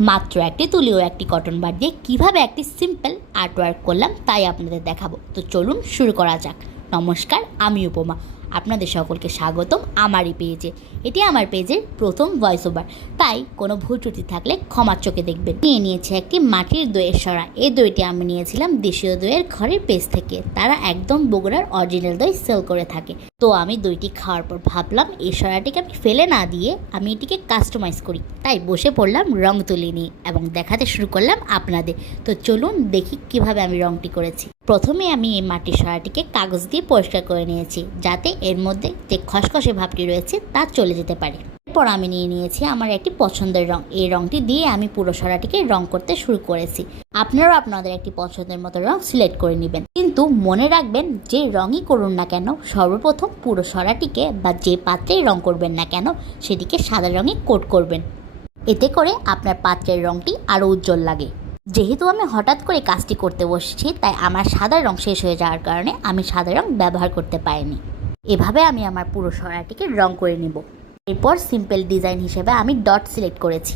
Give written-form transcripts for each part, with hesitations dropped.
মাত্র একটি তুলি ও একটি কটন বার দিয়ে কীভাবে একটি সিম্পল আর্ট ওয়ার্ক করলাম তাই আপনাদের দেখাবো। তো চলুন শুরু করা যাক। নমস্কার, আমি উপমা, আপনাদের সকলকে স্বাগতম আমারই পেজে। এটি আমার পেজের প্রথম ভয়েস ওভার, তাই কোনো ভুল ত্রুটি থাকলে ক্ষমার চোখে দেখবেন। নিয়েছি একটি মাটির দইয়ের সরা। এই দইটি আমি নিয়েছিলাম দেশীয় দইয়ের ঘরের পেজ থেকে। তারা একদম বগুড়ার অরিজিনাল দই সেল করে থাকে। তো আমি দইটি খাওয়ার পর ভাবলাম এই সরাটিকে আমি ফেলে না দিয়ে আমি এটিকে কাস্টমাইজ করি, তাই বসে পড়লাম রং তুলি নিয়ে এবং দেখাতে শুরু করলাম আপনাদের। তো চলুন দেখি কিভাবে আমি রংটি করেছি। প্রথমে আমি এই মাটির সরাটিকে কাগজ দিয়ে পরিষ্কার করে নিয়েছি, যাতে এর মধ্যে যে খসখসে ভাবটি রয়েছে তা চলে যেতে পারে। এরপর আমি নিয়েছি আমার একটি পছন্দের রং। এই রংটি দিয়ে আমি পুরো সরাটিকে রং করতে শুরু করেছি। আপনারাও আপনাদের একটি পছন্দের মতো রং সিলেক্ট করে নেবেন, কিন্তু মনে রাখবেন যে রঙই করুন না কেন সর্বপ্রথম পুরো সরাটিকে বা যে পাত্রেই রং করবেন না কেন সেটিকে সাদা রঙে কোট করবেন। এতে করে আপনার পাত্রের রংটি আরও উজ্জ্বল লাগে। যেহেতু আমি হঠাৎ করে কাজটি করতে বসেছি, তাই আমার সাদা রং শেষ হয়ে যাওয়ার কারণে আমি সাদা রং ব্যবহার করতে পারিনি। এভাবে আমি আমার পুরো সরাটিকে রং করে নেব। এরপর সিম্পল ডিজাইন হিসেবে আমি ডট সিলেক্ট করেছি।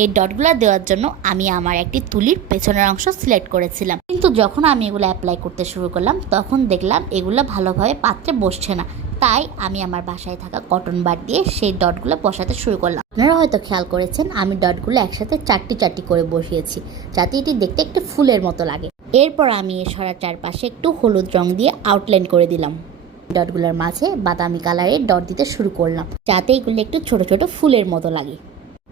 এই ডটগুলো দেওয়ার জন্য আমি আমার একটি তুলির পেছনের অংশ সিলেক্ট করেছিলাম, কিন্তু যখন আমি এগুলো অ্যাপ্লাই করতে শুরু করলাম তখন দেখলাম এগুলো ভালোভাবে পাত্রে বসছে না। তাই আমি আমার বাসায় থাকা কটন বার দিয়ে সেই ডটগুলো বসাতে শুরু করলাম। আপনারা হয়তো খেয়াল করেছেন আমি ডটগুলো একসাথে চারটি চারটি করে বসিয়েছি, যাতে এটি দেখতে একটু ফুলের মতো লাগে। এরপর আমি এই সরার চারপাশে একটু হলুদ রং দিয়ে আউটলাইন করে দিলাম। ডটগুলোর মাঝে বাদামি কালারের ডট দিতে শুরু করলাম, যাতে এগুলো একটু ছোট ছোট ফুলের মতো লাগে।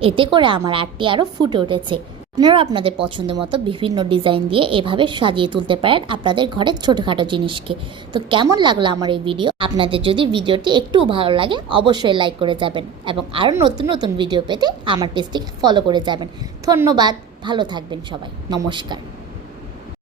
এতে করে আমার আর্টটি আরও ফুটে উঠেছে। আপনারা আপনাদের পছন্দ মতো বিভিন্ন ডিজাইন দিয়ে এভাবে সাজিয়ে তুলতে পারেন আপনাদের ঘরের ছোটোখাটো জিনিসকে। তো কেমন লাগলো আমার এই ভিডিও? আপনাদের যদি ভিডিওটি একটু ভালো লাগে অবশ্যই লাইক করে যাবেন এবং আরও নতুন নতুন ভিডিও পেতে আমার পেজটিকে ফলো করে যাবেন। ধন্যবাদ, ভালো থাকবেন সবাই। নমস্কার।